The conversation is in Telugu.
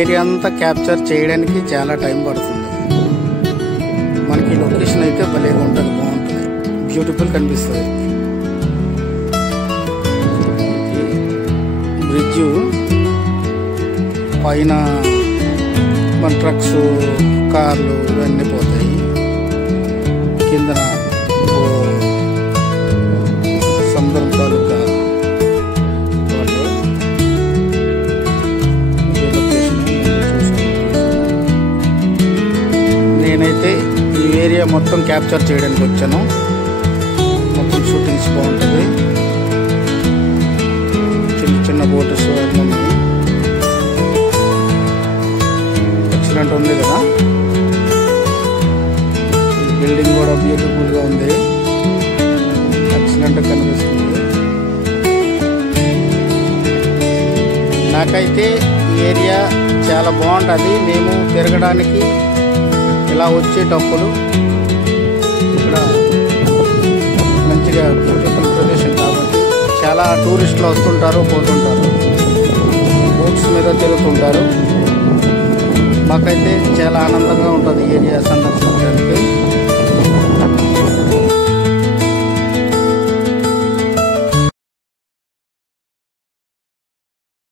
ఏరియా అంతా క్యాప్చర్ చేయడానికి చాలా టైం పడుతుంది. మనకి లొకేషన్ అయితే భలేగా ఉంటుంది, బాగుంటుంది, బ్యూటిఫుల్ కనిపిస్తుంది. బ్రిడ్జ్ పైన మన ట్రక్స్, కార్లు ఇవన్నీ పోతాయి. కిందన సముద్రం తాలూకా నేనైతే ఈ ఏరియా మొత్తం క్యాప్చర్ చేయడానికి వచ్చాను. మొత్తం షూటింగ్స్ బాగుంటుంది. చిన్న చిన్న బోట్స్ అన్నీ ఎక్సలెంట్ ఉంది కదా. ఈ బిల్డింగ్ కూడా బ్యూటిఫుల్గా ఉంది, ఎక్సలెంట్గా కనిపిస్తుంది. నాకైతే ఈ ఏరియా చాలా బాగుంటుంది. మేము తిరగడానికి ఇలా వచ్చేటప్పుడు ఇక్కడ మంచిగా బ్యూటిఫుల్ ప్రదేశం కాబట్టి చాలా టూరిస్టులు వస్తుంటారు, పోతుంటారు, బోట్స్ మీద తిరుగుతుంటారు. మాకైతే చాలా ఆనందంగా ఉంటుంది ఏరియా సందర్శించడానికి.